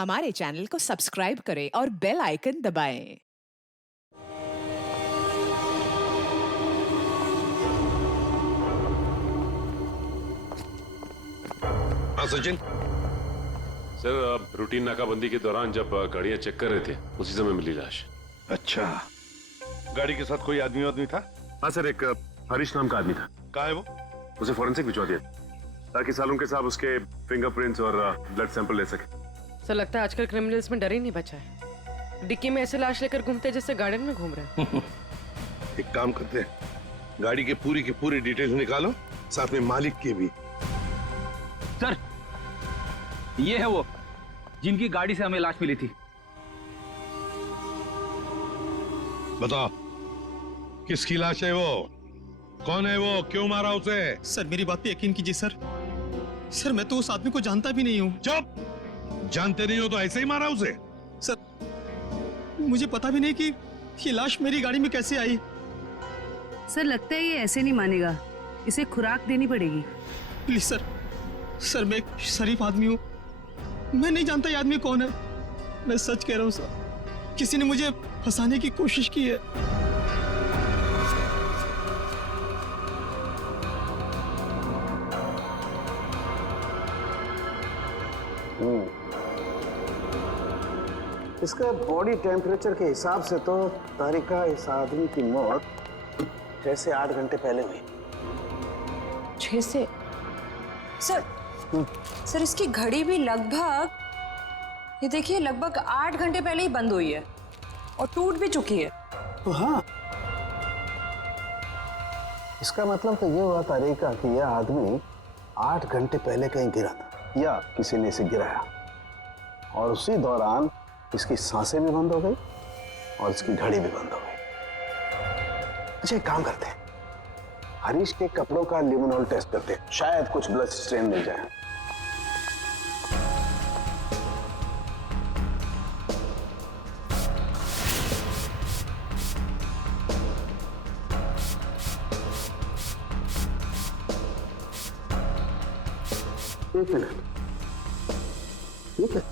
हमारे चैनल को सब्सक्राइब करें और बेल आइकन दबाएं। हाँ सचिन। सर रूटीन नाकाबंदी के दौरान जब गाड़ियां चेक कर रहे थे उसी समय मिली लाश। अच्छा, गाड़ी के साथ कोई आदमी था? हाँ सर, एक हरीश नाम का आदमी था। कहाँ है वो? उसे फॉरेंसिक भिजवा दिया ताकि सालों के साथ उसके फिंगरप्रिंट्स और ब्लड सैंपल ले सके। सर लगता है आजकल क्रिमिनल्स में डर ही नहीं बचा है। डिक्की में ऐसे लाश लेकर घूमते हैं जैसे गार्डन में घूम रहे हैं। एक काम करते हैं, गाड़ी की पूरी डिटेल्स निकालो, साथ में मालिक की भी। सर, ये है वो जिनकी गाड़ी से हमें लाश मिली थी। बताओ, किसकी लाश है वो? कौन है वो? क्यों मारा उसे? सर मेरी बात पे यकीन कीजिए सर। सर मैं तो उस आदमी को जानता भी नहीं हूँ। चुप! जानते नहीं हो तो ऐसे ही मारा उसे? सर मुझे पता भी नहीं कि ये लाश मेरी गाड़ी में कैसे आई। सर लगता है ये ऐसे नहीं मानेगा, इसे खुराक देनी पड़ेगी। प्लीज सर, सर मैं एक शरीफ आदमी हूँ, मैं नहीं जानता ये आदमी कौन है। मैं सच कह रहा हूँ सर, किसी ने मुझे फंसाने की कोशिश की है। इसका बॉडी टेम्परेचर के हिसाब से तो तारिका इस आदमी की मौत 6 से 8 घंटे पहले हुई। 6 से? सर इसकी घड़ी भी लगभग, ये देखिए, लगभग 8 घंटे पहले ही बंद हुई है और टूट भी चुकी है। तो हाँ, इसका मतलब तो ये हुआ तारिका कि यह आदमी 8 घंटे पहले कहीं गिरा था या किसी ने इसे गिराया, और उसी दौरान इसकी सांसें भी बंद हो गई और इसकी घड़ी भी बंद हो गई। अच्छा एक काम करते हैं, हरीश के कपड़ों का लिमोनॉल टेस्ट करते हैं, शायद कुछ ब्लड स्ट्रेन मिल जाए। एक मिनट, ठीक है।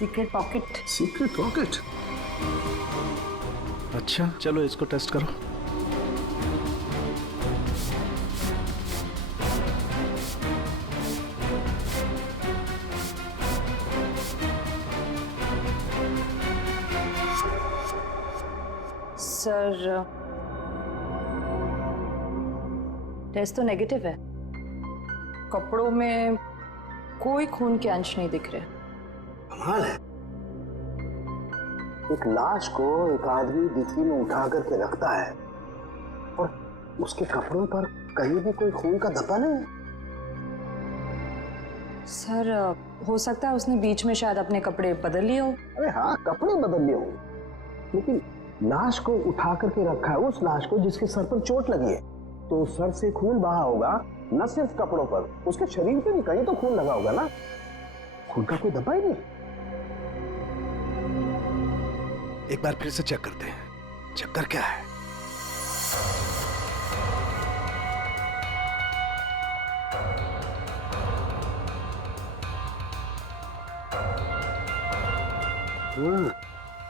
Secret pocket. Secret pocket? अच्छा चलो इसको टेस्ट करो। सर टेस्ट तो नेगेटिव है, कपड़ों में कोई खून के अंश नहीं दिख रहे। कमाल है, एक लाश को एक आदमी डिक्की में उठा करके रखता है और उसके कपड़ों पर कहीं भी कोई खून का धब्बा नहीं है। सर हो सकता है उसने बीच में शायद अपने कपड़े बदल लिए हो। अरे हाँ, कपड़े बदल लिए होंगे, लेकिन लाश को उठा करके रखा है उस लाश को जिसके सर पर चोट लगी है, तो सर से खून बहा होगा, न सिर्फ कपड़ों पर, उसके शरीर पे भी कहीं तो खून लगा होगा ना। खून का कोई धब्बा ही नहीं। एक बार फिर से चेक करते हैं, चक्कर क्या है।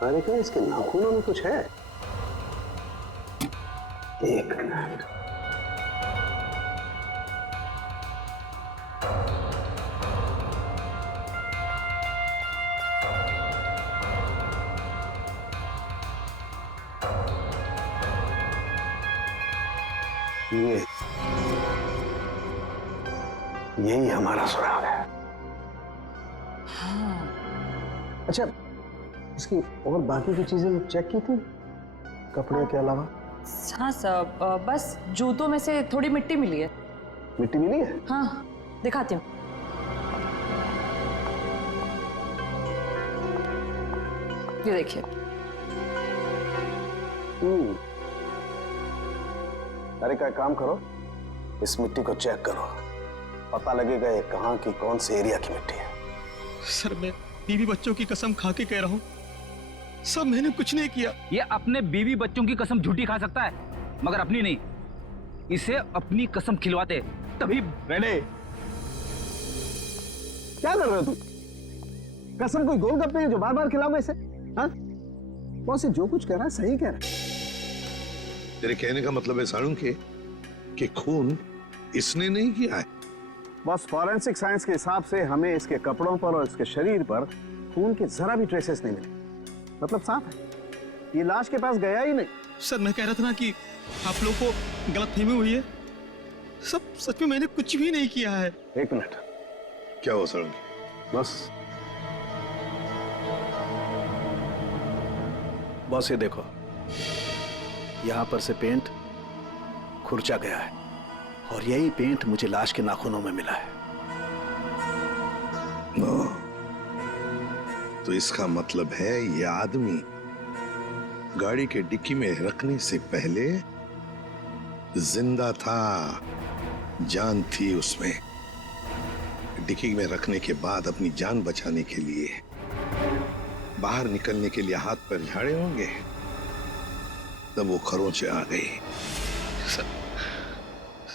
अरे क्या इसके नाखूनों में कुछ है? एक मिनट, यही हमारा सुराग है। हाँ। अच्छा, इसकी और बाकी की चीजें चेक की थी कपड़े के अलावा? हाँ सर, बस जूतों में से थोड़ी मिट्टी मिली है। मिट्टी मिली है? हाँ दिखाती हूँ। ये देखिए। अरे क्या काम करो, इस मिट्टी को चेक करो, पता लगेगा ये कहाँ की कौन से एरिया की मिट्टी है। सर मैं बीवी बच्चों की कसम खा के कह रहा हूँ, सब मैंने कुछ नहीं किया। ये अपने बीवी बच्चों की कसम झूठी खा सकता है मगर अपनी नहीं। इसे अपनी कसम खिलवाते तभी। रेडे, क्या कर रहे हो तुम? कसम कोई गोलगप्पे है जो बार बार खिलाओगे इसे? हाँ? बॉस जो कुछ कह रहा है सही कह रहा है। तेरे कहने का मतलब है साळुंखे कि खून इसने नहीं किया है? बॉस फॉरेंसिक साइंस के हिसाब से हमें इसके कपड़ों पर और इसके शरीर पर खून के जरा भी ट्रेसेस नहीं मिले। मतलब साफ है, ये लाश के पास गया ही नहीं। सर मैं कह रहा था ना कि आप लोग को गलतफहमी हुई है। सब सच में मैंने कुछ भी नहीं किया है। एक मिनट, क्या हुआ साळुंखे? बॉस ये देखो, यहां पर से पेंट खुरचा गया है और यही पेंट मुझे लाश के नाखूनों में मिला है। तो इसका मतलब है ये आदमी गाड़ी के डिक्की में रखने से पहले जिंदा था, जान थी उसमें। डिक्की में रखने के बाद अपनी जान बचाने के लिए बाहर निकलने के लिए हाथ पर झाड़े होंगे, तब वो खरोंचे आ गई।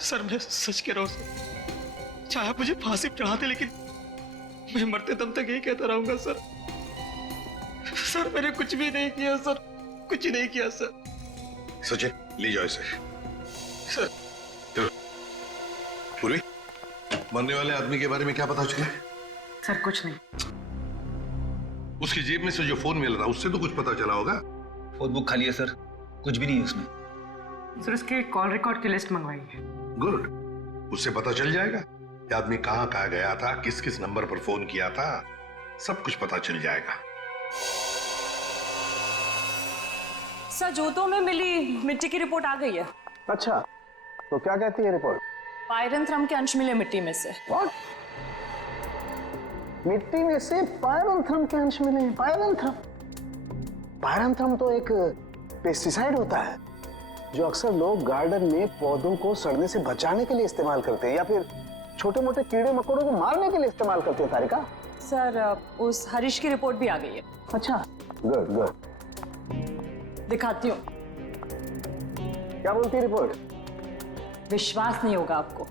सर मैं सच कह रहा हूँ सर। चाहे आप मुझे फांसी पर चढ़ाते, लेकिन मैं मरते दम तक यही कहता रहूंगा सर। सर मैंने कुछ भी नहीं किया सर, कुछ नहीं किया सर। सचिन ले जाओ इसे। सर पूरी, मरने वाले आदमी के बारे में क्या पता चला? सर कुछ नहीं। उसकी जेब में से जो फोन मिल रहा उससे तो कुछ पता चला होगा। फोन बुक खाली है सर, कुछ भी नहीं है उसमें। सर उसके कॉल रिकॉर्ड की लिस्ट मंगवाई है। गुड, उससे पता चल जाएगा कि आदमी कहां कहां गया था, किस किस नंबर पर फोन किया था, सब कुछ पता चल जाएगा। सर जूतों में मिली मिट्टी की रिपोर्ट आ गई है। अच्छा, तो क्या कहती है रिपोर्ट? पायरंथ्रम के अंश मिले मिट्टी में से। What? मिट्टी में से पायरंथ्रम के अंश मिले हैं। पायरंथ्रम, पायरंथ्रम तो एक पेस्टिसाइड होता है जो अक्सर लोग गार्डन में पौधों को सड़ने से बचाने के लिए इस्तेमाल करते हैं या फिर छोटे मोटे कीड़े मकोड़ों को मारने के लिए इस्तेमाल करते हैं। तारिका, सर उस हरीश की रिपोर्ट भी आ गई है। अच्छा, गुड गुड। दिखाती हूँ। क्या बोलती है रिपोर्ट? विश्वास नहीं होगा आपको।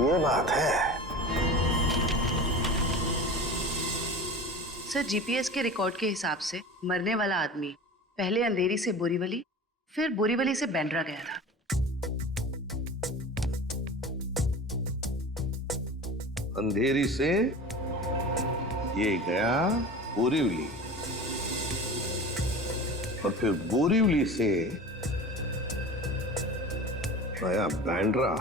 ये बात है। सर जीपीएस के रिकॉर्ड के हिसाब से मरने वाला आदमी पहले अंधेरी से बोरीवली, फिर बोरीवली से बैंड्रा गया था। अंधेरी से ये गया बोरीवली और फिर बोरीवली से आया बैंड्रा।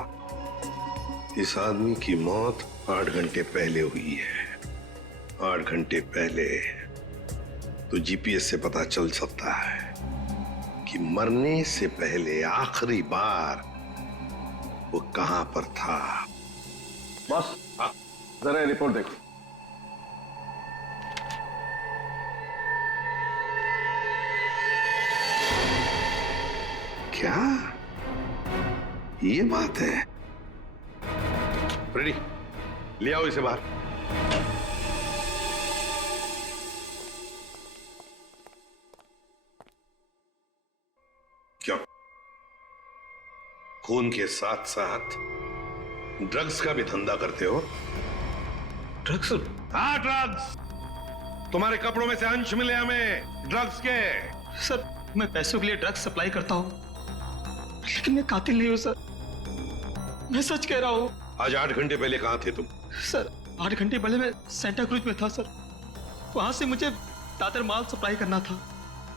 इस आदमी की मौत 8 घंटे पहले हुई है। 8 घंटे पहले तो जीपीएस से पता चल सकता है कि मरने से पहले आखिरी बार वो कहां पर था। बॉस, जरा रिपोर्ट देखो। क्या ये बात है? फ्रेडी, ले आओ इसे बाहर। क्यों? खून के साथ साथ ड्रग्स का भी धंधा करते हो? ड्रग्स? हाँ, ड्रग्स। तुम्हारे कपड़ों में से अंश मिले हमें ड्रग्स के। सर मैं पैसों के लिए ड्रग्स सप्लाई करता हूँ, लेकिन मैं कातिल नहीं हूँ सर। मैं सच कह रहा हूँ। आज 8 घंटे पहले कहां थे तुम? सर 8 घंटे पहले मैं सेंटा क्रूज में था सर। वहां से मुझे दादर माल सप्लाई करना था,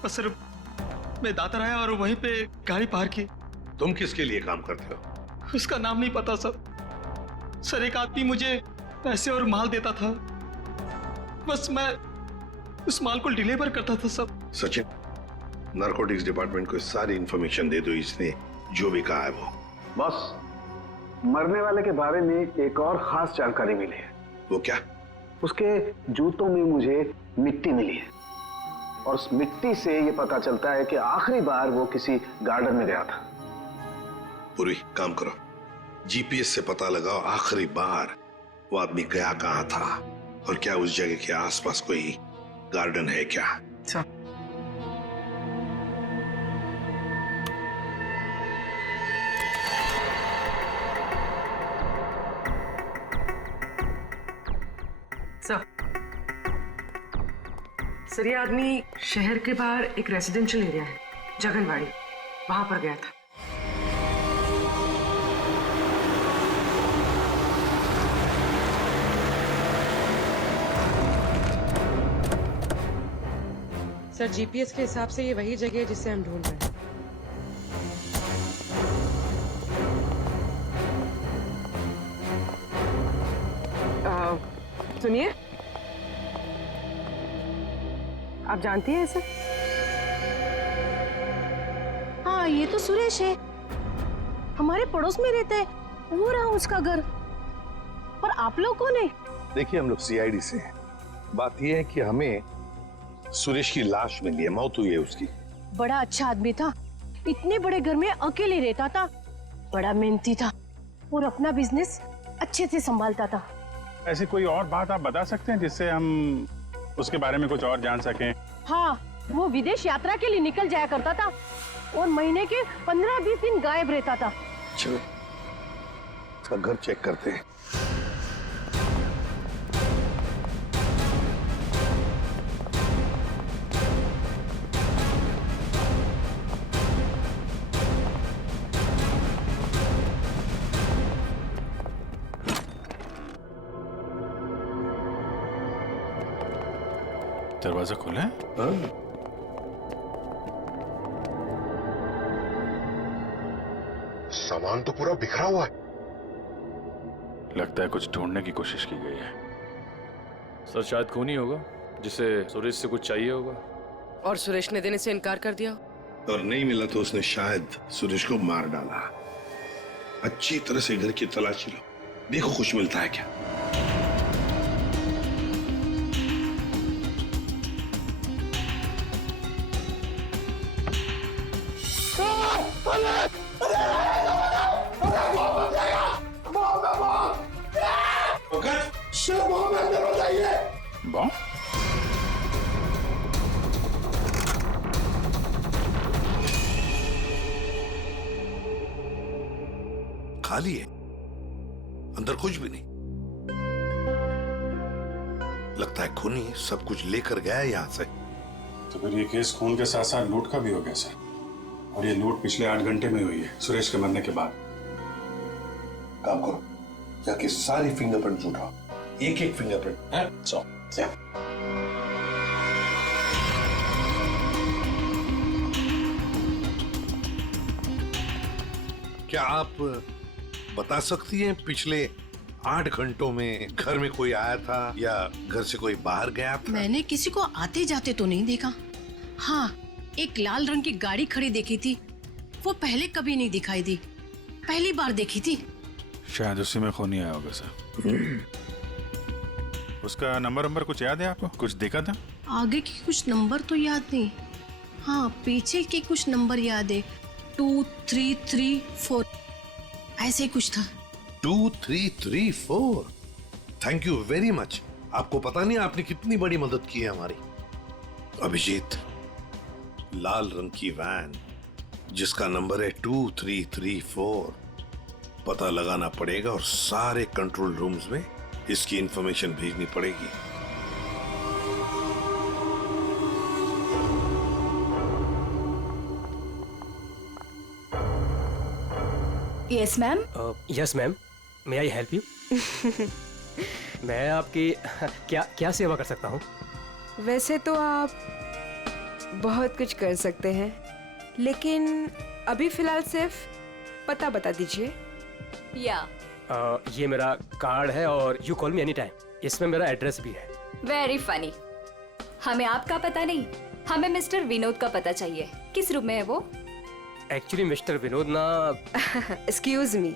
बस सर मैं दादर आया और वहीं पे गाड़ी पार्क की। तुम किसके लिए काम करते हो? उसका नाम नहीं पता सर। सर एक आदमी मुझे पैसे और माल देता था, बस मैं उस माल को डिलीवर करता था सब। सचिन, नारकोटिक्स डिपार्टमेंट को सारी इंफॉर्मेशन दे दो, इसने जो भी कहा है वो। बॉस, मरने वाले के बारे में एक और खास जानकारी मिली है। वो क्या? उसके जूतों में मुझे मिट्टी मिली है और उस मिट्टी से ये पता चलता है कि आखिरी बार वो किसी गार्डन में गया था। पूरी काम करो, जीपीएस से पता लगाओ आखिरी बार वो आदमी गया कहाँ था और क्या उस जगह के आसपास कोई गार्डन है क्या? सर ये आदमी शहर के बाहर एक रेजिडेंशियल एरिया है जगनवाड़ी, वहां पर गया था। सर जीपीएस के हिसाब से ये वही जगह है जिसे हम ढूंढ रहे हैं। सुनिए, आप जानती हैं इसे? हाँ, ये तो सुरेश है, हमारे पड़ोस में रहता है, वो रहा उसका घर। पर आप लोग कौन है? देखिए, हम लोग सीआईडी से हैं। बात यह है कि हमें सुरेश की लाश मिली है, मौत हुई है उसकी। बड़ा अच्छा आदमी था, इतने बड़े घर में अकेले रहता था, बड़ा मेहनती था और अपना बिजनेस अच्छे से संभालता था। ऐसी कोई और बात आप बता सकते हैं जिससे हम उसके बारे में कुछ और जान सकें? हाँ, वो विदेश यात्रा के लिए निकल जाया करता था और महीने के 15-20 दिन गायब रहता था। चलो, उसका घर चेक करते हैं। दरवाजा खुला है? सामान तो पूरा बिखरा हुआ है। लगता है कुछ ढूंढने की कोशिश की गई है। सर शायद खून ही होगा जिसे सुरेश से कुछ चाहिए होगा। और सुरेश ने देने से इनकार कर दिया। और नहीं मिला तो उसने शायद सुरेश को मार डाला। अच्छी तरह से घर की तलाशी लो, देखो कुछ मिलता है क्या। खाली है, अंदर कुछ भी नहीं। लगता है खूनी सब कुछ लेकर गया है यहां से। तो फिर ये केस खून के साथ साथ लूट का भी हो गया सर। और ये लूट पिछले 8 घंटे में हुई है, सुरेश के मरने के बाद। काम करो, जाके सारी फिंगरप्रिंट उठाओ, एक फिंगरप्रिंट है। क्या आप बता सकती हैं पिछले 8 घंटों में घर में कोई आया था या घर से कोई बाहर गया था? मैंने किसी को आते जाते तो नहीं देखा। हाँ, एक लाल रंग की गाड़ी खड़ी देखी थी, वो पहले कभी नहीं दिखाई दी, पहली बार देखी थी। शायद उसी में खूनी आया होगा सर। उसका नंबर कुछ याद है आपको? कुछ देखा था? आगे के कुछ नंबर तो याद नहीं, हाँ पीछे के कुछ नंबर याद है, 2, 3, 3, 4 ऐसे कुछ था। 2, 3, 3, 4। Thank you very much. आपको पता नहीं आपने कितनी बड़ी मदद की है हमारी। अभिजीत, लाल रंग की वैन जिसका नंबर है 2, 3, 3, 4, पता लगाना पड़ेगा और सारे कंट्रोल रूम्स में इसकी इंफॉर्मेशन भेजनी पड़ेगी। Yes ma'am. Yes ma'am, may I help you? मैं आपकी क्या सेवा कर सकता हूँ? वैसे तो आप बहुत कुछ कर सकते हैं, लेकिन अभी फिलहाल सिर्फ पता बता दीजिए। ये मेरा कार्ड है और you call me any time. इसमें मेरा एड्रेस भी है। Very funny. हमें आपका पता नहीं, हमें मिस्टर विनोद का पता चाहिए। किस रूम में है वो? एक्चुअली मिस्टर विनोद ना। एक्सक्यूज मी,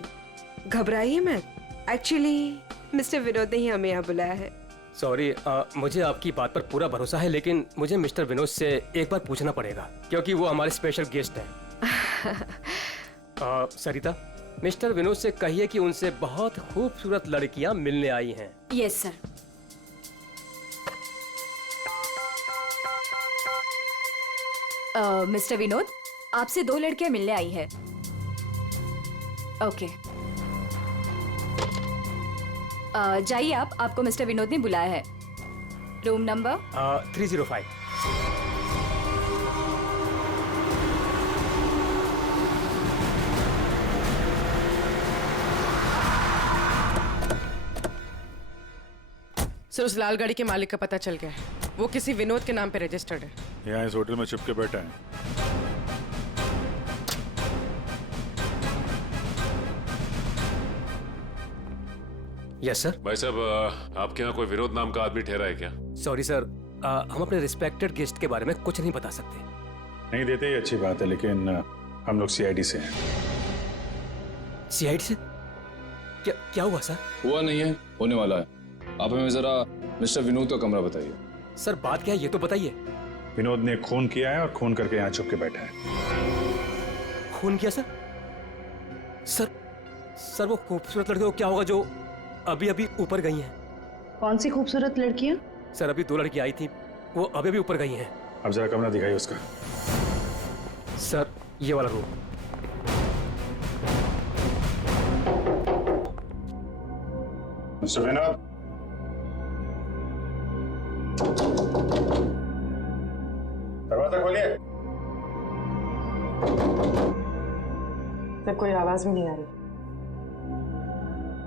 घबराइए मत। एक्चुअली मिस्टर विनोद ने ही हमें यहाँ बुलाया है। सॉरी, मुझे आपकी बात पर पूरा भरोसा है, लेकिन मुझे मिस्टर विनोद से एक बार पूछना पड़ेगा क्योंकि वो हमारे स्पेशल गेस्ट हैं। सरिता, मिस्टर विनोद से कहिए कि उनसे बहुत खूबसूरत लड़कियां मिलने आई हैं। Yes sir. मिस्टर विनोद, आपसे 2 लड़कियां मिलने आई है। ओके, जाइए आप, आपको मिस्टर विनोद ने बुलाया है। Room number 305। सर, उस लाल गाड़ी के मालिक का पता चल गया है। वो किसी विनोद के नाम पे रजिस्टर्ड है। यहाँ इस होटल में छुप के बैठा है। Yes sir. भाई साहब, आपके यहाँ कोई विनोद नाम का आदमी ठहरा है क्या? सॉरी सर, हम अपने रिस्पेक्टेड गेस्ट के बारे में कुछ नहीं बता सकते। नहीं देते, ये अच्छी बात है, लेकिन हम लोग सीआईडी से हैं। सीआईडी से? क्या क्या हुआ सर? हुआ नहीं है, होने वाला है। आप हमें जरा मिस्टर विनोद का कमरा बताइए। सर बात क्या है ये तो बताइए। विनोद ने खून किया है और खून करके यहाँ छुप के बैठा है। खून किया सर? सर वो खूबसूरत लड़की को क्या होगा जो अभी अभी ऊपर गई हैं? कौन सी खूबसूरत लड़कियां? सर अभी 2 लड़की आई थी, वो अभी अभी ऊपर गई हैं। अब जरा कमरा दिखाइए उसका। सर ये वाला रूम। मिस्टर विनोद, दरवाजा खोलिए। सर कोई आवाज भी नहीं आ रही।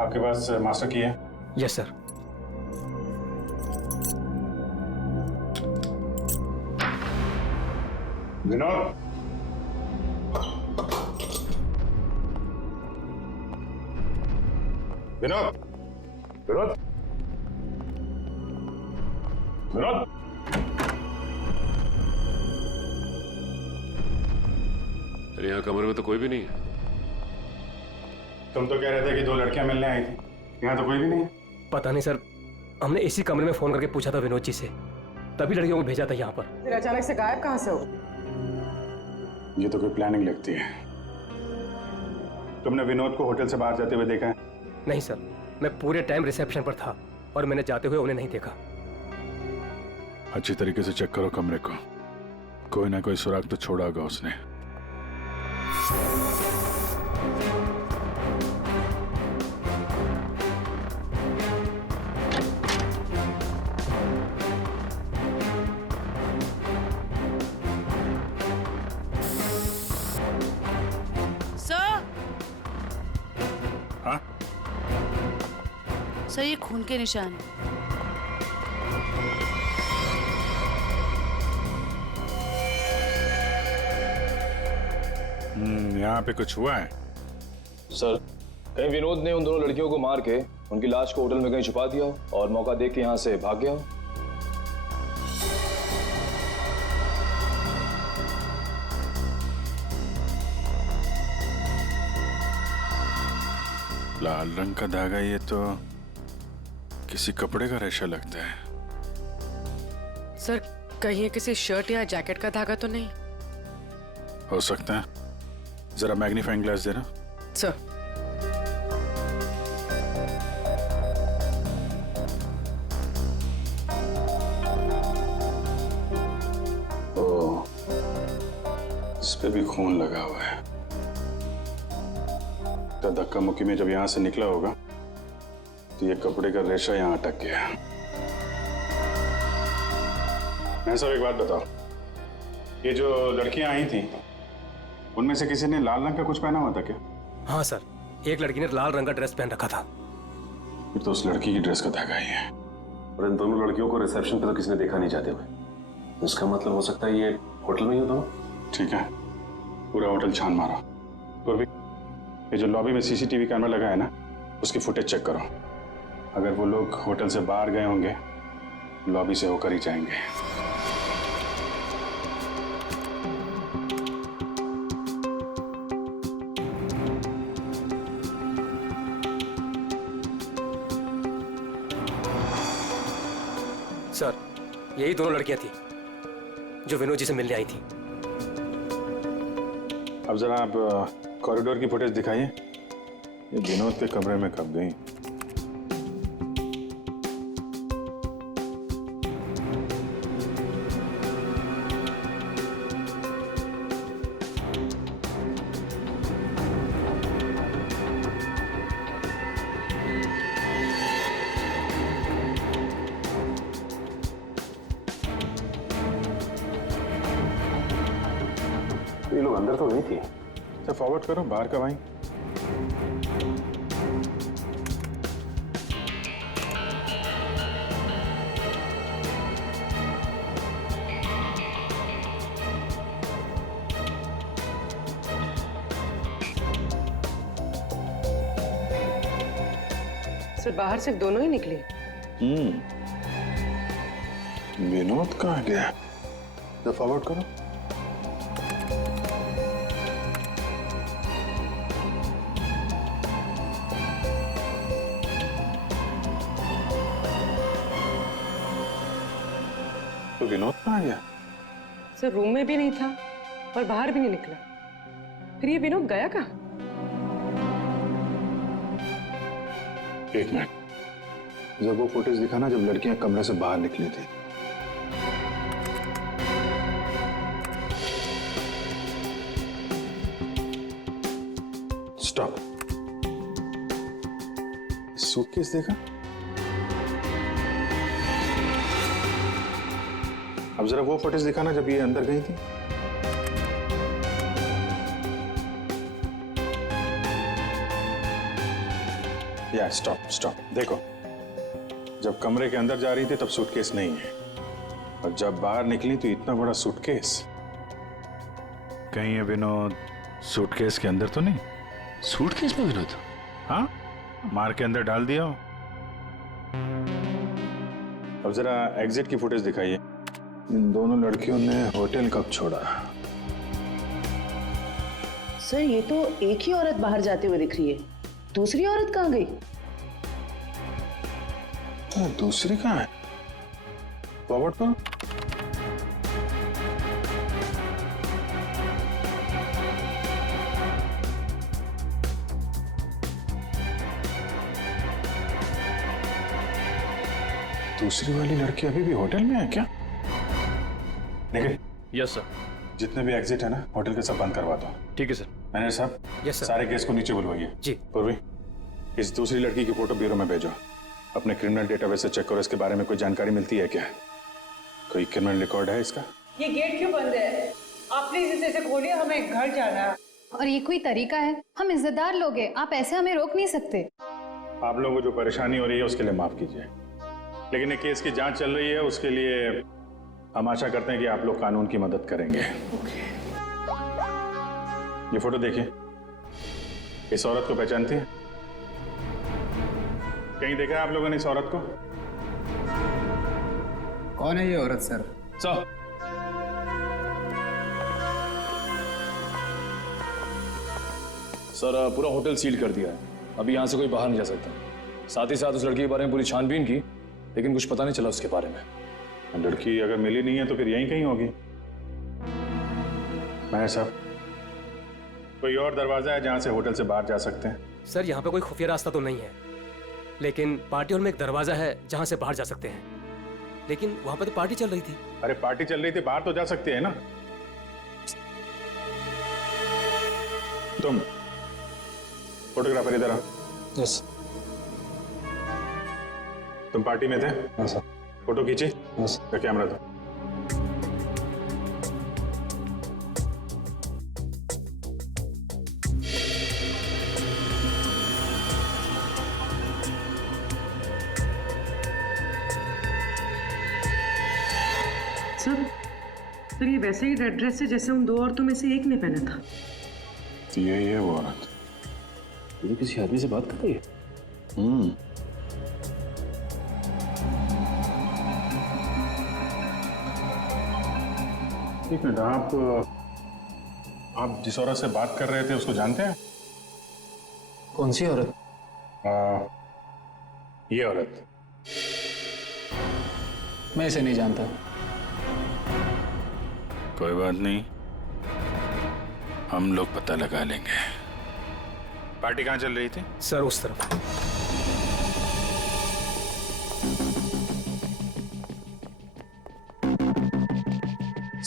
आपके पास मास्टर की है? Yes sir. विनोद, विनोद, विनोद, विनोद। अरे यहाँ कमरे में तो कोई भी नहीं है। तुम तो कह रहे थे कि 2 लड़कियां मिलने आई थी, यहाँ तो कोई भी नहीं है। पता नहीं सर, हमने इसी कमरे में फोन करके पूछा था विनोद जी से, तभी लड़कियों को भेजा था यहाँ पर। फिर अचानक से गायब कहाँ से हो? ये तो कोई प्लानिंग लगती है। तुमने विनोद को होटल से बाहर जाते हुए देखा है? नहीं सर, मैं पूरे टाइम रिसेप्शन पर था और मैंने जाते हुए उन्हें नहीं देखा। अच्छी तरीके से चेक करो कमरे को, कोई ना कोई सुराग तो छोड़ा होगा उसने। सर ये खून के निशान है। यहाँ पे कुछ हुआ है? सर, कहीं विनोद ने उन दोनों लड़कियों को मार के उनकी लाश को होटल में कहीं छुपा दिया हो और मौका देख के यहाँ से भाग गया हो। लाल रंग का धागा, ये तो किसी कपड़े का रेशा लगता है। सर कहीं ये किसी शर्ट या जैकेट का धागा तो नहीं? हो सकता है, जरा मैग्नीफाइंग ग्लास देना। सर ओ, इस पे भी खून लगा हुआ है। तो धक्का मुक्की में जब यहाँ से निकला होगा तो ये कपड़े का रेशा यहाँ अटक गया। मैं सब एक बात बताओ, ये जो लड़कियां आई थी उनमें से किसी ने लाल रंग का कुछ पहना हुआ था क्या? हाँ सर, एक लड़की ने लाल रंग का ड्रेस पहन रखा था। फिर तो उस लड़की की ड्रेस का धागा ही है। और इन दोनों लड़कियों को रिसेप्शन पे तो किसी ने देखा नहीं जाते हुए। उसका मतलब हो सकता है ये होटल में ही हो दोनों। ठीक है, पूरा होटल छान मारो। पूर्वी, ये जो लॉबी में सीसीटीवी कैमरा लगा है ना, उसकी फुटेज चेक करो। अगर वो लोग होटल से बाहर गए होंगे, लॉबी से होकर ही जाएंगे। सर यही दोनों लड़कियां थी जो विनोद जी से मिलने आई थी। अब जरा आप कॉरिडोर की फुटेज दिखाइए। ये विनोद के कमरे में कब गई? ये लोग अंदर तो नहीं थी। अच्छा फॉरवर्ड करो, बाहर कब आई? सर बाहर सिर्फ दोनों ही निकले। विनोद कहाँ गया? तो फॉरवर्ड करो। तो विनोद कहाँ गया? सर रूम में भी नहीं था और बाहर भी नहीं निकला। फिर ये विनोद गया कहाँ? एक मिनट, जब वो फुटेज दिखा ना, जब लड़कियां कमरे से बाहर निकली थी। स्टॉप। सूटकेस देखा? अब जरा वो फुटेज दिखाना जब ये अंदर गई थी। या स्टॉप स्टॉप, देखो जब कमरे के अंदर जा रही थी तब सूटकेस नहीं है, और जब बाहर निकली तो इतना बड़ा सूटकेस। कहीं ये विनोद सूटकेस के अंदर तो नहीं? सूटकेस में विनोद? हाँ, मार के अंदर डाल दिया हो। अब जरा एग्जिट की फुटेज दिखाइए। इन दोनों लड़कियों ने होटल कब छोड़ा? सर ये तो एक ही औरत बाहर जाते हुए दिख रही है, दूसरी औरत कहाँ गई? दूसरी कहाँ है? फॉरवर्ड करो। दूसरी वाली लड़की अभी भी होटल में है क्या? निखिल। Yes sir. जितने भी एग्जिट है ना होटल के सब बंद करवा दो। ठीक है सर। मैनेजर साहब। Yes sir. सारे केस को नीचे बुलवाइए। जी। पूर्वी, इस दूसरी लड़की की फोटो ब्यूरो में भेजो। अपने क्रिमिनल डेटाबेस से चेक करो, इसके बारे में कोई जानकारी मिलती है क्या? कोई क्रिमिनल रिकॉर्ड है इसका? ये गेट क्यों बंद है? आप प्लीज इसे खोलिए, हमें घर जाना है। और ये कोई तरीका है? हम इज्जतदार लोग हैं, आप ऐसे हमें रोक नहीं सकते। आप लोगों को जो परेशानी हो रही है उसके लिए माफ कीजिए, लेकिन ये केस की जांच चल रही है, उसके लिए हम आशा करते हैं कि आप लोग कानून की मदद करेंगे। ये फोटो देखिए, इस औरत को पहचानती है? कहीं देखा है आप लोगों ने इस औरत को? कौन है ये औरत सर? सर पूरा होटल सील कर दिया है, अभी यहाँ से कोई बाहर नहीं जा सकता। साथ ही साथ उस लड़की के बारे में पूरी छानबीन की, लेकिन कुछ पता नहीं चला उसके बारे में। लड़की अगर मिली नहीं है तो फिर यहीं कहीं होगी। मैं साहब, कोई और दरवाजा है जहां से होटल से बाहर जा सकते हैं? सर यहाँ पे कोई खुफिया रास्ता तो नहीं है, लेकिन पार्टी हॉल में एक दरवाजा है जहां से बाहर जा सकते हैं, लेकिन वहां पे तो पार्टी चल रही थी। अरे पार्टी चल रही थी, बाहर तो जा सकते हैं ना। तुम फोटोग्राफर इधर आओ। यस। तुम पार्टी में थे? हाँ सर। फोटो खींची? यस। कैमरा दो। सर ये वैसे ही रेड ड्रेस है जैसे उन दो औरतों में से एक ने पहना था। तो यही है वो औरत। ये किसी आदमी से बात कर रही है? एक मिनट, आप जिस औरत से बात कर रहे थे उसको जानते हैं? कौन सी औरत? ये औरत। मैं इसे नहीं जानता। कोई बात नहीं, हम लोग पता लगा लेंगे। पार्टी कहाँ चल रही थी? सर उस तरफ।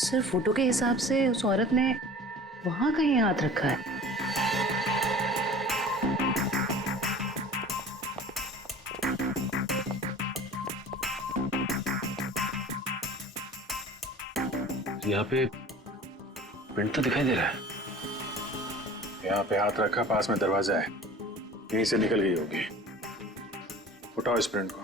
सर फोटो के हिसाब से उस औरत ने वहां कहीं हाथ रखा है। यहाँ पे प्रिंट तो दिखाई दे रहा है। यहाँ पे हाथ रखा, पास में दरवाजा है, यहीं से निकल गई होगी। उठाओ इस प्रिंट को।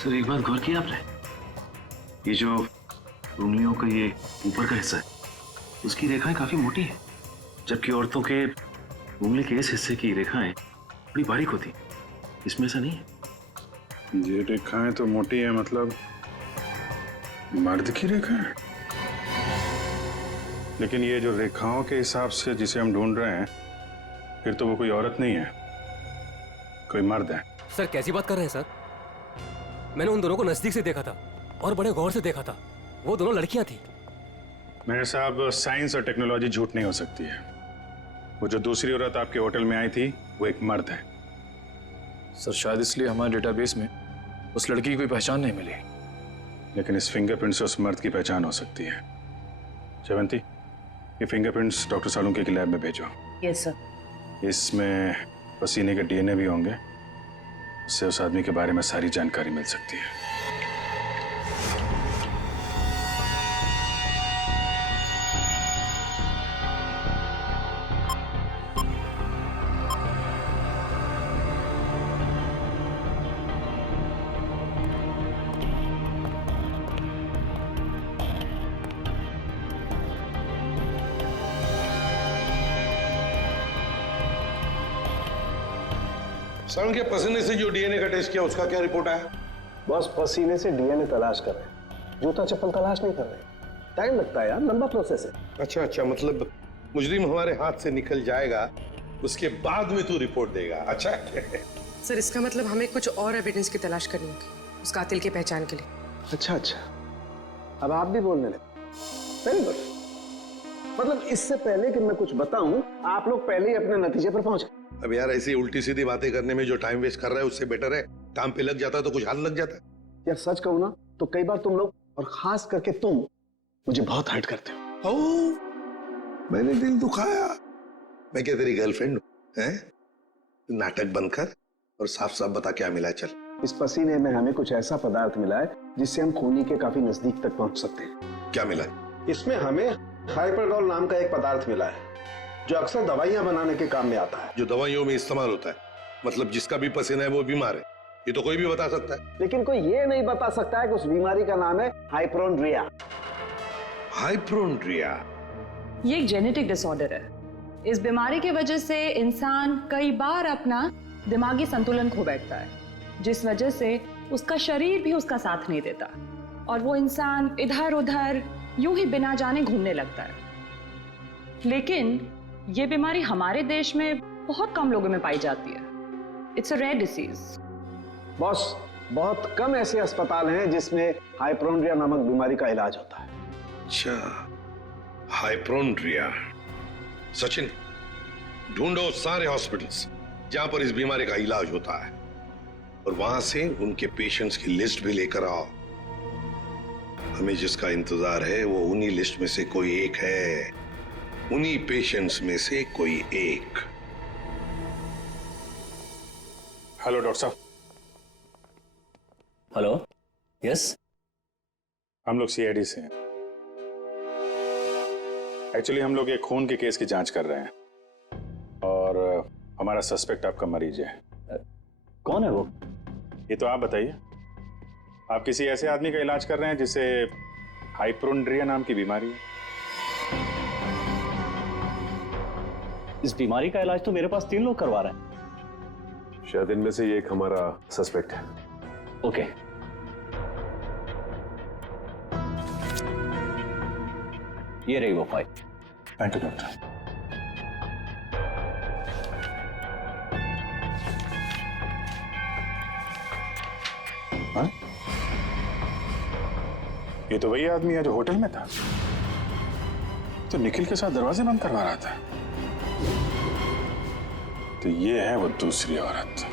सर एक बात गौर किया आपने, ये जो उंगलियों का ये ऊपर का हिस्सा है उसकी रेखाएं काफी मोटी है, जबकि औरतों के उंगली के इस हिस्से की रेखाएं बड़ी बारीक होती। इसमें ऐसा नहीं है। ये रेखाएं तो मोटी है, मतलब मर्द की रेखा है। लेकिन ये जो रेखाओं के हिसाब से जिसे हम ढूंढ रहे हैं, फिर तो वो कोई औरत नहीं है, कोई मर्द है। सर कैसी बात कर रहे हैं सर? मैंने उन दोनों को नजदीक से देखा था और बड़े गौर से देखा था। वो दोनों लड़कियां थी। मेरे साहब, साइंस और टेक्नोलॉजी झूठ नहीं हो सकती है। वो जो दूसरी औरत आपके होटल में आई थी वो एक मर्द है। सर शायद इसलिए हमारे डेटाबेस में उस लड़की की कोई पहचान नहीं मिली। लेकिन इस फिंगरप्रिंट से उस मर्द की पहचान हो सकती है। जयवंती, ये फिंगरप्रिंट्स डॉक्टर सालुंके की लैब में भेजो। Yes sir. इसमें पसीने के डीएनए भी होंगे, उससे उस आदमी के बारे में सारी जानकारी मिल सकती है। सर के पसीने से जो डीएनए का टेस्ट किया उसका क्या रिपोर्ट आया? बस पसीने से डीएनए तलाश कर रहे हैं, जूता चप्पल तलाश नहीं कर रहे। टाइम लगता है यार, लंबा प्रोसेस है। अच्छा अच्छा, मतलब मुजरिम हमारे हाथ से निकल जाएगा, उसके बाद में तू रिपोर्ट देगा। अच्छा सर इसका मतलब हमें कुछ और एविडेंस की तलाश करनी होगी उस कातिल की पहचान के लिए। अच्छा अच्छा, अब आप भी बोलने लगे। Very good. मतलब इससे पहले कि मैं कुछ बताऊं, आप लोग पहले ही अपने नतीजे पर पहुंच गए। अब यार ऐसी उल्टी सीधी बातें करने में जो टाइम वेस्ट कर रहा है उससे बेटर है काम पे लग जाता तो कुछ हाल लग जाता। यार सच कहूं ना तो कई बार तुम लोग, और खास करके तुम, मुझे बहुत हर्ट करते हो। मैंने दिल दुखाया? मैं क्या तेरी गर्लफ्रेंड हूं? हैं? नाटक बंद कर और साफ साफ बता क्या मिला। चल। इस पसीने में हमें कुछ ऐसा पदार्थ मिला है जिससे हम खूनी के काफी नजदीक तक पहुंच सकते हैं। क्या मिला? इसमें हमें हाइपरडोल नाम का एक पदार्थ मिला है जो अक्सर दवाइयां बनाने के काम में आता है। जो दवाइयों में इस्तेमाल होता है, मतलब जिसका भी पसीना है वो बीमार है, ये तो कोई भी बता सकता है। लेकिन कोई ये नहीं बता सकता है कि उस बीमारी का नाम है हाइपोक्रोंड्रिया। हाइपोक्रोंड्रिया ये एक जेनेटिक डिसऑर्डर है। इस बीमारी की वजह से इंसान कई बार अपना दिमागी संतुलन खो बैठता है, जिस वजह से उसका शरीर भी उसका साथ नहीं देता और वो इंसान इधर उधर यूं ही बिना जाने घूमने लगता है। लेकिन ये बीमारी हमारे देश में बहुत कम लोगों में पाई जाती है। It's a rare disease. Boss, बहुत कम ऐसे अस्पताल हैं जिसमें हाइपोक्रोंड्रिया नामक बीमारी का इलाज होता है। अच्छा, हाइपोक्रोंड्रिया। सचिन, ढूंढो सारे हॉस्पिटल्स जहां पर इस बीमारी का इलाज होता है और वहां से उनके पेशेंट्स की लिस्ट भी लेकर आओ। हमें जिसका इंतजार है वो उन्हीं लिस्ट में से कोई एक है, उन्हीं पेशेंट्स में से कोई एक। हेलो डॉक्टर साहब। Hello, yes. हम लोग सीआईडी से हैं। एक्चुअली हम लोग एक खून के केस की जांच कर रहे हैं और हमारा सस्पेक्ट आपका मरीज है। कौन है वो? ये तो आप बताइए। आप किसी ऐसे आदमी का इलाज कर रहे हैं जिसे हाइपोन्ड्रिया नाम की बीमारी है? इस बीमारी का इलाज तो मेरे पास 3 लोग करवा रहे हैं। शायद इनमें से ये एक हमारा सस्पेक्ट है। ओके। ये रही वो फाइल। Thank you doctor. हाँ? ये तो वही आदमी है जो होटल में था, तो निखिल के साथ दरवाजे बंद करवा रहा था। तो ये है वो दूसरी औरत।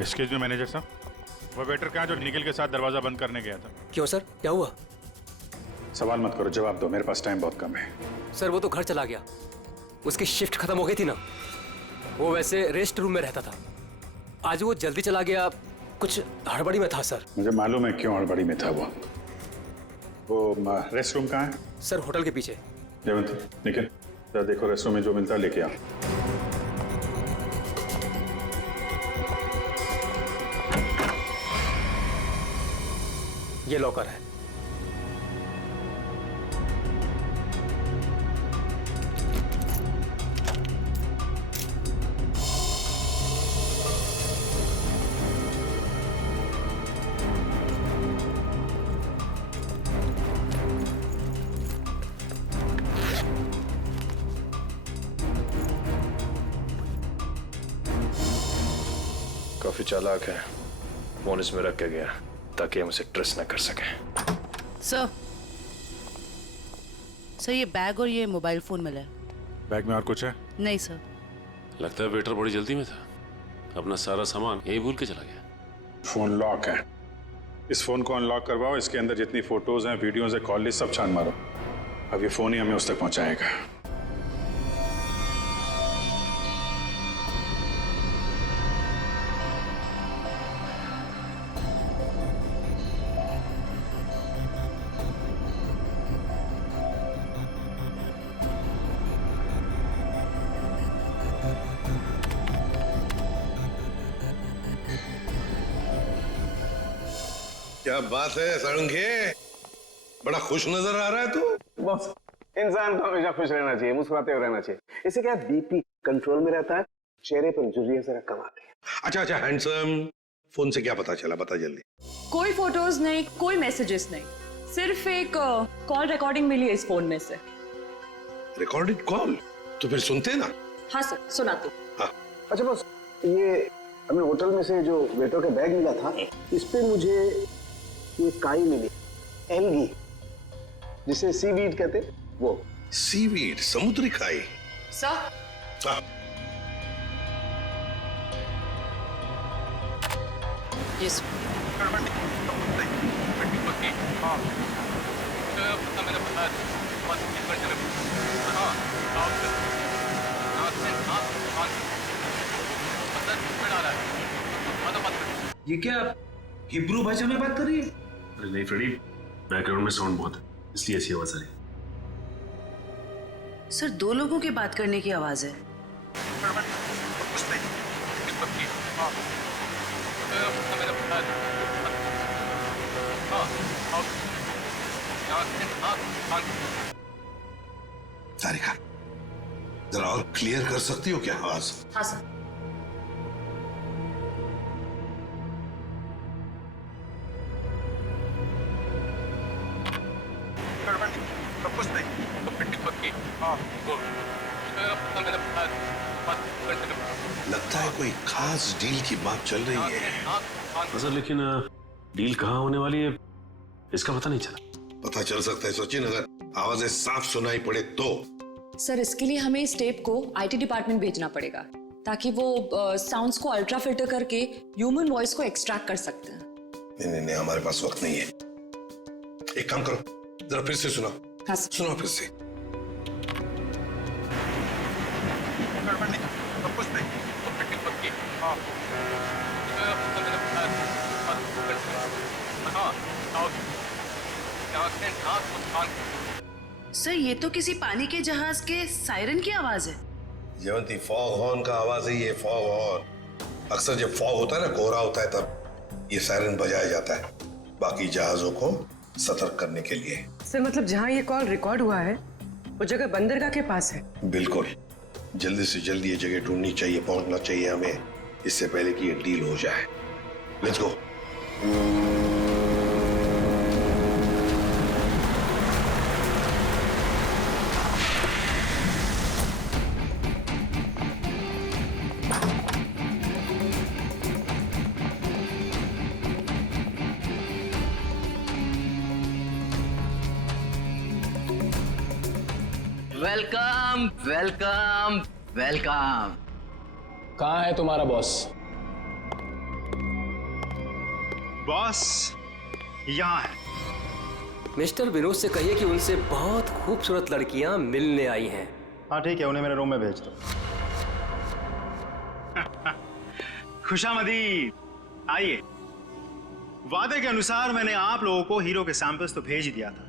एक्सक्यूज मी मैनेजर साहब, वो वेटर कहाँ जो निखिल के साथ दरवाजा बंद करने गया था? क्यों सर, क्या हुआ? सवाल मत करो, जवाब दो, मेरे पास टाइम बहुत कम है। सर वो तो घर चला गया, उसकी शिफ्ट खत्म हो गई थी ना। वो वैसे रेस्ट रूम में रहता था, आज वो जल्दी चला गया, कुछ हड़बड़ी में था सर। मुझे मालूम है क्यों हड़बड़ी में था वो रेस्ट रूम कहाँ है? सर होटल के पीछे। जयवंत, निखिल जरा देखो रेस्ट रूम में जो मिलता है लेके आओ। ये लॉकर है। काफी चालाक है, फोन इसमें रख के गया ताकि हम उसे ट्रेस न कर सके। सर ये बैग और ये मोबाइल फोन मिला है। बैग में और कुछ है? नहीं सर। लगता है वेटर बड़ी जल्दी में था, अपना सारा सामान यही भूल के चला गया। फोन लॉक है, इस फोन को अनलॉक करवाओ, इसके अंदर जितनी फोटोज हैं, वीडियोज है, कॉल लिस्ट सब छान मारो। अब ये फोन ही हमें उस तक पहुंचाएगा। क्या बात है सारंगे, बड़ा खुश नजर आ रहा है तू। बॉस, इंसान को हमेशा खुश रहना चाहिए, मुस्कुराते हुए रहना चाहिए। इससे क्या बीपी कंट्रोल में रहता है, चेहरे पर झुर्रियां जरा कम आती है। अच्छा हैंडसम, फोन से क्या पता चला, बता जल्दी। कोई फोटोज नहीं, कोई मैसेजेस नहीं, सिर्फ एक कॉल रिकॉर्डिंग मिली है इस फोन में से। Recorded call? तो फिर सुनते ना। हाँ सर, सुनाती हूँ। हाँ। अच्छा बॉस, ये हमें होटल में से जो वेटर का बैग मिला था, इस पे मुझे ये काई मिली, एल्गी, जिसे सीवीड कहते हैं, वो। सीवीड, समुद्री काई? सर। हाँ। यस। ये क्या हिब्रू भाषा में बात कर रही है? अरे नहीं फ्रेडी, बैकग्राउंड में साउंड बहुत है, इसलिए ऐसी आवाज आ रही है। सर 2 लोगों की बात करने की आवाज है। तारिका, जरा और क्लियर कर सकती हो क्या आवाज? हाँ सर। लगता है कोई खास डील की बात चल रही है। सर लेकिन डील कहाँ होने वाली है इसका पता नहीं चला। पता चल सकता है सचिन, अगर आवाजें साफ सुनाई पड़े तो। सर इसके लिए हमें इस टेप को आईटी डिपार्टमेंट भेजना पड़ेगा ताकि वो साउंड्स को अल्ट्रा फिल्टर करके ह्यूमन वॉइस को एक्सट्रैक्ट कर सकते हैं। नहीं, हमारे पास वक्त नहीं है। एक काम करो, जरा फिर से सुनाओ। हाँ सुनाओ फिर से। सर ये तो किसी पानी के जहाज के सायरन की आवाज है। जयवंती, फॉग हॉर्न का आवाज है ये, फॉग हॉर्न। अक्सर जब फॉग होता है ना, कोहरा होता है, तब ये सायरन बजाया जाता है बाकी जहाजों को सतर्क करने के लिए। सर मतलब जहाँ ये कॉल रिकॉर्ड हुआ है वो जगह बंदरगाह के पास है। बिल्कुल, जल्दी से जल्दी ये जगह ढूंढनी चाहिए, पहुंचना चाहिए हमें, इससे पहले कि ये डील हो जाए। Let's go. Welcome welcome welcome. कहाँ है तुम्हारा बॉस? बॉस यहाँ है। मिस्टर विनोद से कहिए कि उनसे बहुत खूबसूरत लड़कियां मिलने आई हैं। हाँ ठीक है, उन्हें मेरे रूम में भेज दो। खुशामदीद, आइए। वादे के अनुसार मैंने आप लोगों को हीरो के सैंपल्स तो भेज ही दिया था,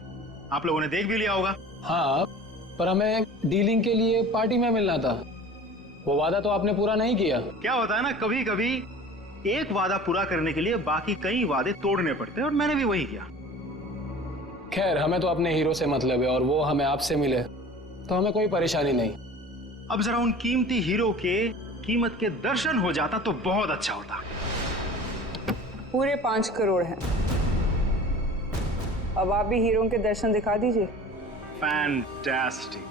आप लोगों ने देख भी लिया होगा। हाँ, पर हमें डीलिंग के लिए पार्टी में मिलना था। वो वादा तो आपने पूरा नहीं किया। क्या होता है ना, कभी कभी एक वादा पूरा करने के लिए बाकी कई वादे तोड़ने पड़ते हैं, और मैंने भी वही किया। खैर, हमें तो अपने हीरो से मतलब है, और वो हमें आपसे मिले तो हमें कोई परेशानी नहीं। अब जरा उन कीमती हीरो के कीमत के दर्शन हो जाता तो बहुत अच्छा होता। पूरे 5 करोड़ हैं। अब आप भी हीरो के दर्शन दिखा दीजिए। Fantastic.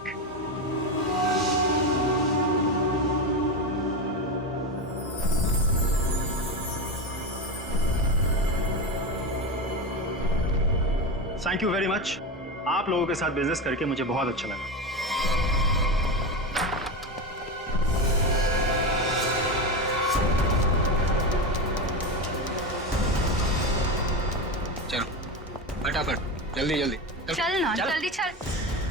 Thank you very much. आप लोगों के साथ बिजनेस करके मुझे बहुत अच्छा लगा। चलो फटाफट, जल्दी जल्दी चल ना, जल्दी चल।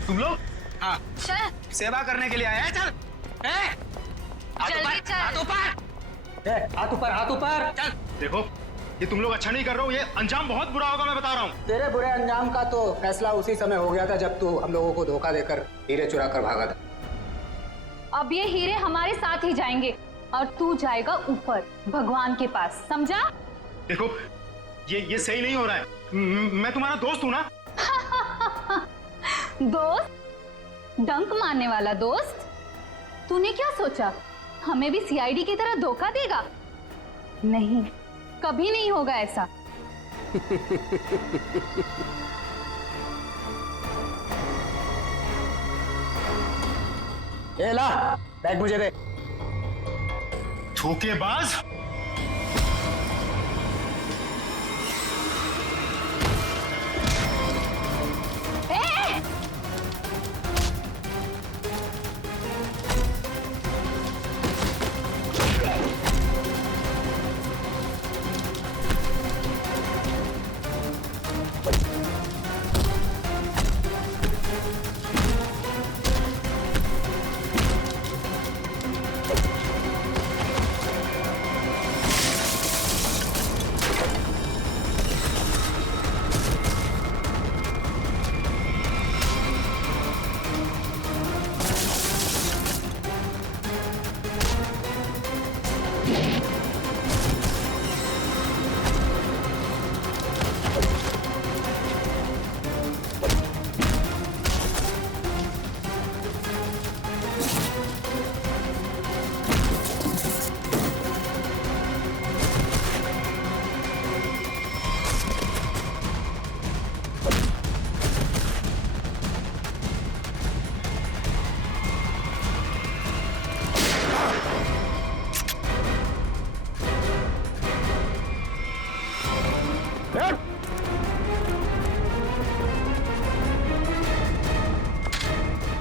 तुम लोग? हाँ चल, सेवा करने के लिए आया है। चल जल्दी चल। हाथ ऊपर, हाथ ऊपर। चल। देखो, ये तुम लोग अच्छा नहीं कर रहे हो, ये अंजाम बहुत बुरा होगा, मैं बता रहा हूँ। तेरे बुरे अंजाम का तो फैसला उसी समय हो गया था जब तू हम लोगों को धोखा देकर हीरे चुरा कर भागा था। अब ये हीरे हमारे साथ ही जाएंगे और तू जाएगा ऊपर भगवान के पास, समझा? देखो, ये सही नहीं हो रहा है। मैं तुम्हारा दोस्त हूँ ना। दोस्त? डंक मारने वाला दोस्त? तूने क्या सोचा हमें भी सीआईडी की तरह धोखा देगा? नहीं, कभी नहीं होगा ऐसा। ए ला, बैग मुझे दे। धोखेबाज।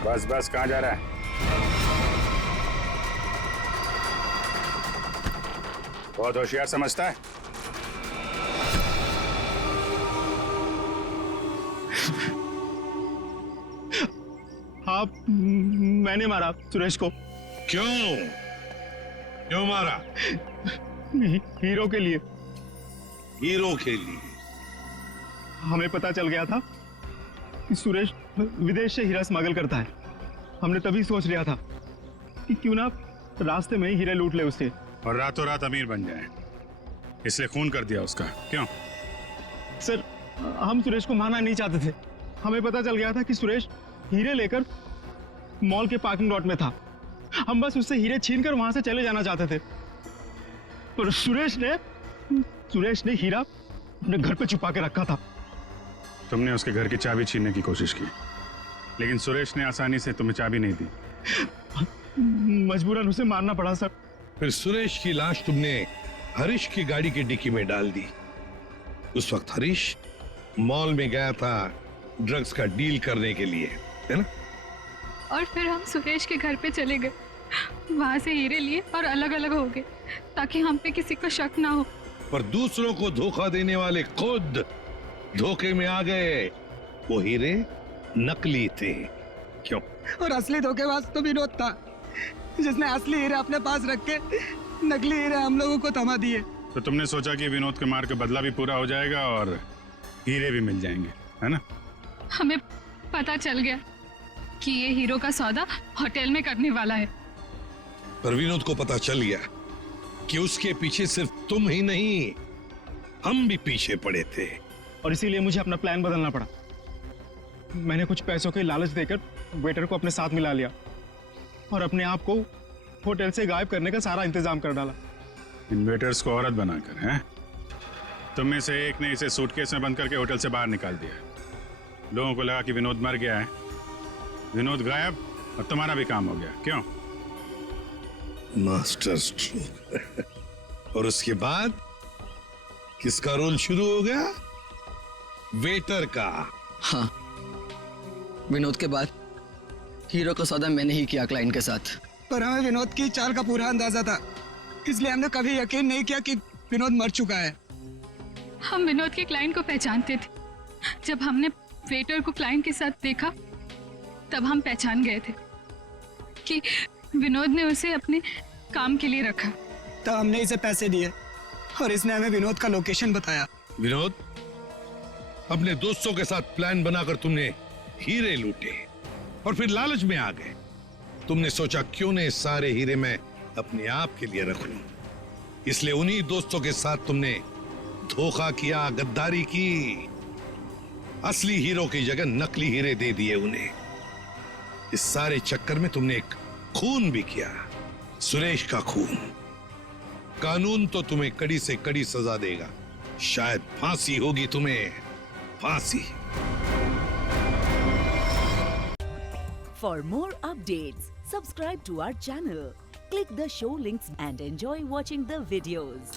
बस बस, कहाँ जा रहा है? बहुत होशियार समझता है। आप, मैंने मारा सुरेश को। क्यों? क्यों मारा? हीरो के लिए। हीरो के लिए? हमें पता चल गया था कि सुरेश विदेश से हीरा स्मगल करता है। हमने तभी सोच लिया था कि क्यों ना रास्ते में ही हीरे लूट ले उससे और रातों रात अमीर बन जाए, इसलिए खून कर दिया उसका। क्यों? सर, हम सुरेश को मारना नहीं चाहते थे। हमें पता चल गया था कि सुरेश हीरे लेकर मॉल के पार्किंग लॉट में था। हम बस उससे हीरे छीनकर वहां से चले जाना चाहते थे, पर सुरेश ने हीरा अपने घर पे छुपा के रखा था। तुमने उसके घर की चाबी छीनने की कोशिश की, लेकिन सुरेश ने आसानी से तुम्हें चाबी नहीं दी। मजबूरन उसे मारना पड़ा सर। फिर सुरेश की लाश तुमने हरीश की गाड़ी की डिक्की में डाल दी। उस वक्त हरीश मॉल में गया था ड्रग्स का डील करने के लिए, है ना? और फिर हम सुरेश के घर पे चले गए, वहां से हीरे लिए और अलग अलग हो गए ताकि हम पे किसी को शक ना हो। पर दूसरों को धोखा देने वाले खुद धोखे में आ गए। वो हीरे नकली थे। क्यों? और असली धोखेबाज तो विनोद था, जिसने असली हीरे अपने पास रख के नकली हीरे हम लोगों को थमा दिए। तो तुमने सोचा कि विनोद के मार का बदला भी पूरा हो जाएगा और हीरे भी मिल जाएंगे, है ना? हमें पता चल गया कि ये हीरो का सौदा होटल में करने वाला है। पर विनोद को पता चल गया कि उसके पीछे सिर्फ तुम ही नहीं, हम भी पीछे पड़े थे। और इसीलिए मुझे अपना प्लान बदलना पड़ा। मैंने कुछ पैसों के लालच देकर वेटर को अपने साथ मिला लिया और अपने आप को होटल से गायब करने का सारा इंतजाम कर डाला। इन वेटर्स को औरत बनाकर, हैं? तुम में से एक ने इसे सूटकेस में बंद करके होटल से बाहर निकाल दिया। लोगों को लगा कि विनोद मर गया है, विनोद गायब और तुम्हारा भी काम हो गया। क्यों? Master stroke. और उसके बाद किसका रोल शुरू हो गया? वेटर का। हाँ, विनोद के बाद हीरो का सौदा मैंने ही किया क्लाइंट के साथ। पर हमें विनोद की चाल का पूरा अंदाजा था, इसलिए हमने कभी यकीन नहीं किया कि विनोद मर चुका है। हम विनोद के क्लाइंट को पहचानते थे। जब हमने वेटर को क्लाइंट के साथ देखा तब हम पहचान गए थे कि विनोद ने उसे अपने काम के लिए रखा। तो हमने इसे पैसे दिए और इसने हमें विनोद का लोकेशन बताया। विनोद, अपने दोस्तों के साथ प्लान बनाकर तुमने हीरे लूटे और फिर लालच में आ गए। तुमने सोचा क्यों नहीं सारे हीरे मैं अपने आप के लिए रख लूं, इसलिए उन्हीं दोस्तों के साथ तुमने धोखा किया, गद्दारी की। असली हीरो की जगह नकली हीरे दे दिए उन्हें। इस सारे चक्कर में तुमने एक खून भी किया, सुरेश का खून। कानून तो तुम्हें कड़ी से कड़ी सजा देगा, शायद फांसी होगी तुम्हें, फांसी। For more updates, subscribe to our channel, click the show links and enjoy watching the videos.